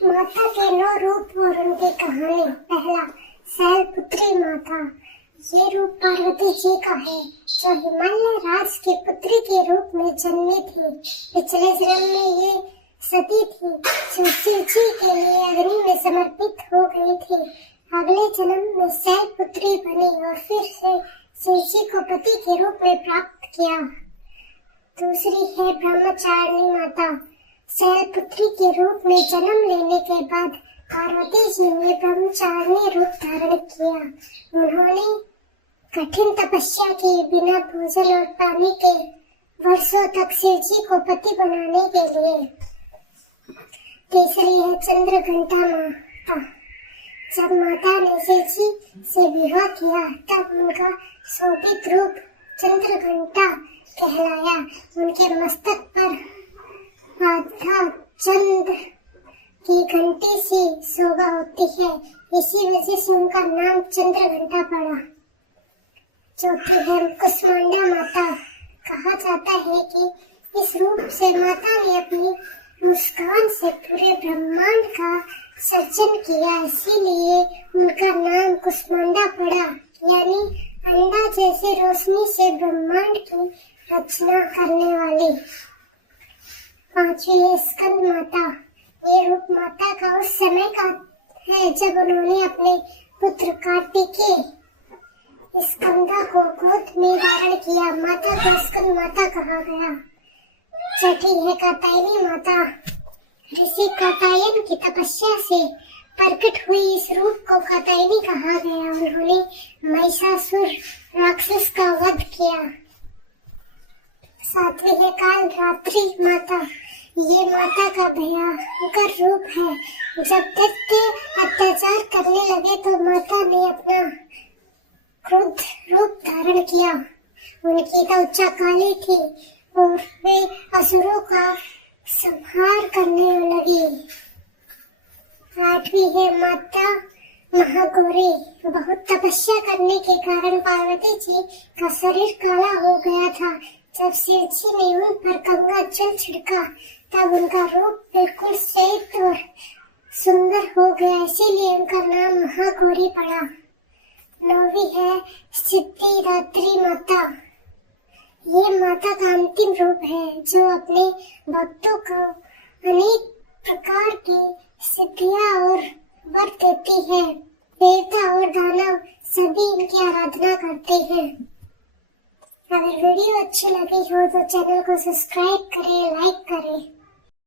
माता के 9 रूप और उनकी कहानी। पहला, शैलपुत्री माता। ये रूप पार्वती जी का है, जो हिमालय राज की पुत्री के रूप में जन्मी थी। पिछले जन्म में ये सती थी, जो शिव जी के लिए अग्नि में समर्पित हो गई थी। अगले जन्म में शैलपुत्री बनी और फिर से शिव जी को पति के रूप में प्राप्त किया। दूसरी है ब्रह्मचारिणी माता। शैलपुत्री के रूप में जन्म लेने के बाद पार्वती जी ने ब्रह्मचारिणी रूप धारण किया। उन्होंने कठिन तपस्या की, बिना भोजन और पानी के वर्षों तक शिव जी को पति बनाने के लिए। तीसरी है चंद्रघंटा माता। जब माता ने शिव जी से विवाह किया तब उनका शोभित रूप चंद्रघंटा कहलाया। उनके मस्तक पर राधा चंद्र की घंटी सी शोभा होती है, इसी वजह से उनका नाम चंद्रघंटा पड़ा। चौथी है कुष्मांडा माता। कहा जाता है कि इस रूप से माता ने अपनी मुस्कान से पूरे ब्रह्मांड का सर्जन किया, इसीलिए उनका नाम कुष्मांडा पड़ा, यानी अंडा जैसे रोशनी से ब्रह्मांड की रचना करने वाली। पांचवी है स्कंद माता। ये रूप माता का उस समय का है जब उन्होंने अपने पुत्र कार्तिकेय स्कंदा को गोद में धारण किया। माता को स्कंद माता कहा गया। छठी है कात्यायनी माता। ऋषि कात्यायन की तपस्या से प्रकट हुई इस रूप को कात्यायनी कहा गया। उन्होंने महिषासुर राक्षस का वध किया। सातवीं है कालरात्रि माता। ये माता का भयंकर रूप है। जब दैत्य अत्याचार करने लगे तो माता ने अपना क्रोध रूप धारण किया। उनकी त्वचा काली थी और वे असुरों का संहार करने लगी। आठवीं है माता महागौरी। बहुत तपस्या करने के कारण पार्वती जी का शरीर काला हो गया था। जब शिव जी ने उन पर गंगा जल छिड़का तब उनका रूप बिल्कुल श्वेत और सुंदर हो गया, इसीलिए उनका नाम महागौरी पड़ा। नौवीं है सिद्धिदात्री माता। ये माता का अंतिम रूप है, जो अपने भक्तों को अनेक प्रकार की सिद्धियां और वर देती है। देवता और दानव सभी इनकी आराधना करते हैं। अगर वीडियो अच्छी लगी हो तो चैनल को सब्सक्राइब करें, लाइक करें।